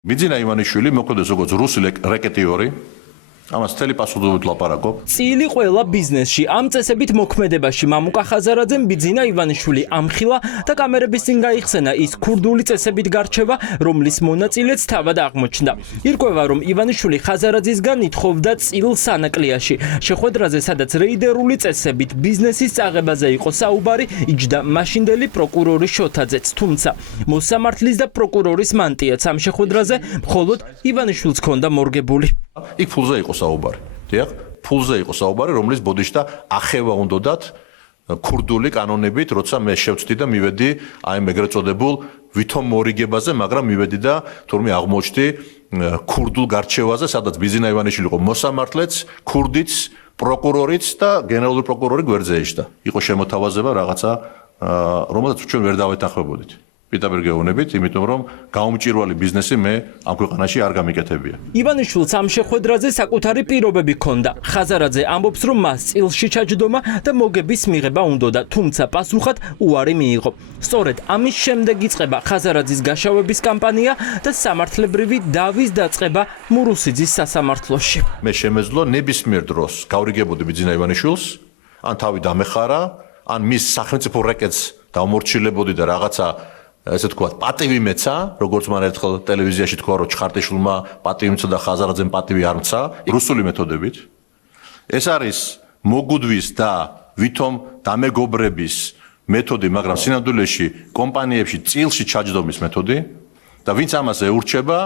Bidzina Ivaniშვილი მოკვდეს როგორც რუსი რეკეტიორი. Ამას თელი პასუხობრივად ლაპარაკობ. წილი ყველა ბიზნესში ამ წესებით მოქმედებაში მამუკა ხაზარაძემ ბიძინა ივანიშვილი ამხილა და კამერების წინ გაიხსენა ის ქურდული წესებით გარჩევა, რომლის მონაწილეც თავად აღმოჩნდა. ირკვევა, რომ ივანიშვილი ხაზარაძისგან ითხოვდა წილ სანაკლიაში. შეხვედრაზე, სადაც რეიდერული წესებით ბიზნესის წაღებაზე იყო საუბარი, იჯდა მაშინდელი პროკურორი შოთაძეც, თუმცა მოსამართლის და პროკურორის მანტიაც ამ შეხვედრაზე მხოლოდ ივანიშვილს ჰქონდა მორგებული. იქ ფულზე იყო საუბარი. დიახ, ფულზე იყო საუბარი, რომლის ბოდიშთა ახევა უნდათ ქურდული კანონებით, როცა მე შევწდი და მივედი აი ეგრეთ წოდებულ ვითომ მორიგებაზე, მაგრამ მივედი და თურმე აღმოჩნდი ქურდულ გარჩევაზე, სადაც ბიძინა ივანიშვილი იყო მოსამართლეც, ქურდიც, პროკურორიც და გენერალური პროკურორი გვერდზე ეშდა. იყო შემოთავაზება რაღაცა, რომელსაც ჩვენ ვერ დავეთანხმებოდით. Პიტერ გეუბნებით, იმიტომ რომ გაუმჭირვალი ბიზნესი მე ამ ქვეყანაში არ გამიკეთებია. ივანიშვილს ამ შეხვედრაზე საკუთარი პირობები ჰქონდა. ხაზარაძე ამბობს, რომ მას წილში ჩაჯდომა და მოგების მიღება უნდოდა, თუმცა პასუხად უარი მიიღო. სწორედ ამის შემდეგ იწყება ხაზარაძის გაშავების კამპანია და სამართლებრივი დავის დაწყება მურუსიძის სასამართლოში. მე შემეძლო ნებისმიერ დროს გავრიგებოდი ბიძინა ივანიშვილს, ან თავი დამეხარა, ან მის სახელმწიფო რეკეტს დავმორჩილებოდი და რაღაცა ესე თქვა, პატივი მეცა, როგორც მან ერთხელ ტელევიზიაში თქვა, რომ ჩხარტიშვილმა პატივი მცა და ხაზარაძემ პატივი არ მცა, რუსული მეთოდებით. ეს არის მოგუდვის და ვითომ დამეგობრების მეთოდი, მაგრამ სინამდვილეში კომპანიებში წილში ჩაჯდომის მეთოდი და ვინც ამას ეურჩება,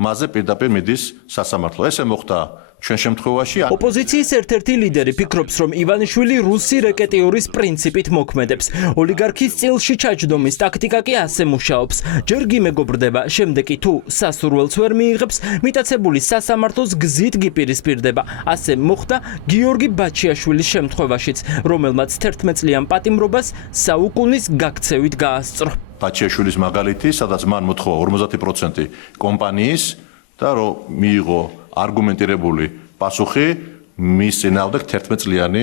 მასზე პირდაპირ მიდის სასამართლო. ესე მოხდა ჩვენ შემთხვევაში. ოპოზიციის ერთ-ერთი ლიდერი ფიქრობს, რომ ივანიშვილი რუსი რეკეტიორის პრინციპით მოქმედებს. ოლიგარქის წილში ჩაჯდომის ტაქტიკა კი ასე მუშაობს. ჯერ გიმეგობრდება, შემდეგ კი თუ სასურველს ვერ მიიღებს, მიტაცებული სასამართლოს გზით გიპირისპირდება. ასე მოხდა გიორგი ბაჩიაშვილის შემთხვევაშიც, რომელმაც 11 წლიან პატიმრობას საუკუნის გაქცევით გაასწრო. ბაჩიაშვილის მაგალითი, სადაც მან მოთხოვა 50% კომპანიის და რომ მიიღო არგუმენტირებული პასუხი, მის წინააღმდეგ 11 წლიანი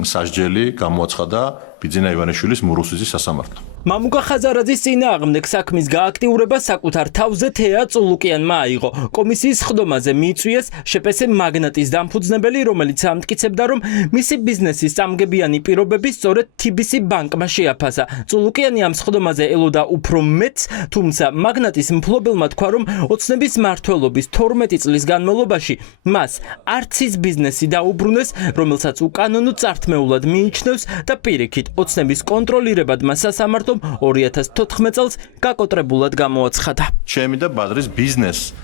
სასჯელი გამოაცხადა ბიძინა ივანიშვილის მურუსიძის სასამართლომ. მამუკა ხაზარაძის წინააღმდეგ საქმის გააქტიურება საკუთარ თავზე თეა წულუკიანმა აიღო. კომისიის ხდომაზე მიიწვიეს შპს მაგნატის დამფუძნებელი, რომელიც ამტკიცებდა, რომ მისი ბიზნესის წამგებიანი პირობები სწორედ TBC ბანკმა შეაფასა. წულუკიანი ამ ხდომაზე ელოდა უფრო მეტს, თუმცა მაგნატის მფლობელმა თქვა, რომ ოცნების მმართველობის 12 წლის განმავლობაში მას არც ის ბიზნესი დაუბრუნეს, რომელსაც უკანონო წართმეულად მიიჩნევს და პირიქით ოცნების კონტროლირებადმა სასამართლომ 2014 წელს გაკოტრებულად გამოაცხადა. ჩემი და ბადრის ბიზნეს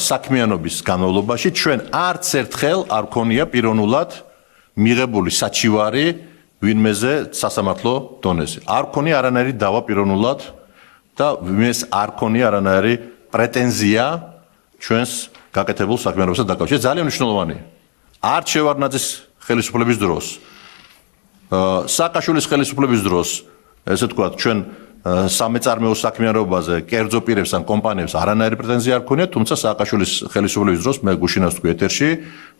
საქმიანობის განმავლობაში ჩვენ არც ერთხელ არ ქონია პიროვნულად მიღებული საჩივარი ვინმეზე სასამართლო დონეზე. არ ქონია არანაირი დავა პიროვნულად და ვინმეს არ ქონია არანაირი პრეტენზია ჩვენს გაკეთებულ საქმიანობასთან დაკავშირებით. ძალიან მნიშვნელოვანია. არც შევარდნაძის ხელისუფლების დროს, სააკაშვილის ხელისუფლების დროს, ესე თქვა, ჩვენ სამეწარმეო საქმიანობაზე კერძო პირებს ან კომპანიებს არანაირი პრეტენზია არ ქონია, თუმცა სააკაშვილის ხელისუფლების დროს მე გუშინას თქვი ეთერში,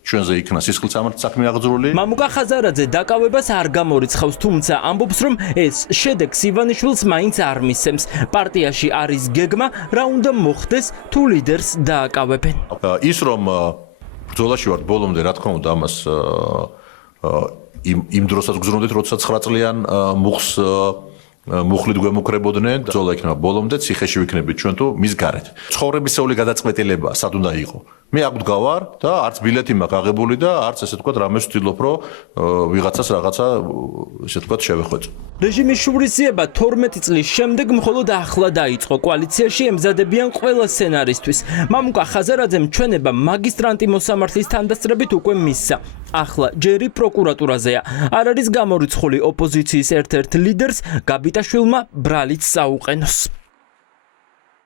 ჩვენზე იქნა სისხლისამართლის საქმე აღძრული. მამუკა ხაზარაძე დაკავებას არ გამორიცხავს, თუმცა ამბობს, რომ ეს შედეგს ივანიშვილს მაინც არ მისცემს. პარტიაში არის გეგმა, რა უნდა მოხდეს თუ ლიდერს დააკავებენ. ის რომ ბრძოლაში ვარ ბოლომდე, რა თქმა უნდა, ამას იმ დროსაც გზრუნდით, როდესაც 9 წლიან მუხს მუხლით გვემუქრებოდნენ, ბრძოლა იქნება ბოლომდე, ციხეში ვიქნებით ჩვენ თუ მის გარეთ. ცხოვრებისეული გადაწყვეტილება სად უნდა იყო? მე აქ ვდგავარ და არც ბილეთი მაქვს აღებული და არც ესე თქვა რამეს ვთვლობ, რომ ვიღაცას რაღაცა ესე თქვა შევეხვეწო. რეჟიმის შურისძიება 12 წლის შემდეგ მხოლოდ ახლა დაიწყო. კოალიციაში ემზადებიან ყველა სცენარისთვის. მამუკა ხაზარაძემ ჩვენება მაგისტრანტი მოსამართლის თანდასწრებით უკვე მისცა. ახლა ჯერი პროკურატურაზეა. არ არის გამორიცხული ოპოზიციის ერთ-ერთ ლიდერს გაბიტაშვილმა ბრალიც საუყენოს.